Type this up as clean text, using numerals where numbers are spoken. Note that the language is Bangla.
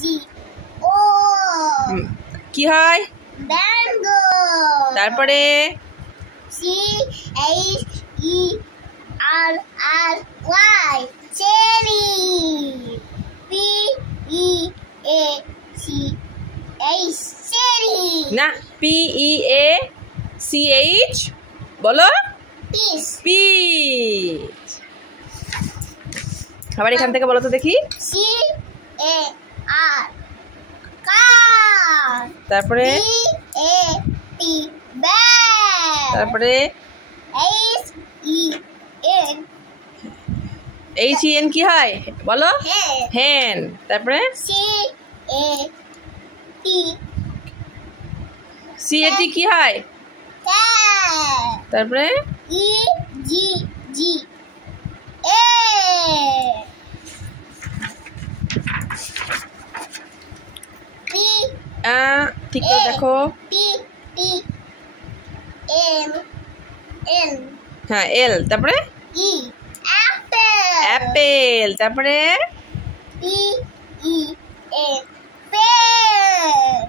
জি ও কি হয়? ম্যাঙ্গো। তারপরে C H E R R Y cherry. P E A C H cherry. না, PEACH বলো। পিস। পিচ। আবার এখান থেকে বলো তো দেখি। C A R car. তারপরে বি এ টি ব্যাট। তারপরে এইচ ই এন HEN কি হয় বলো? হ্যান। তারপরে সি এ টি CAT কি হয়? ক্যাট। তারপরে ই জি জি এ পি ঠিক করে দেখো। টি টি এম এন হ্যাঁ L। তারপরে ই অ্যাপেল। অ্যাপেল। তারপরে পি ই এন পেন।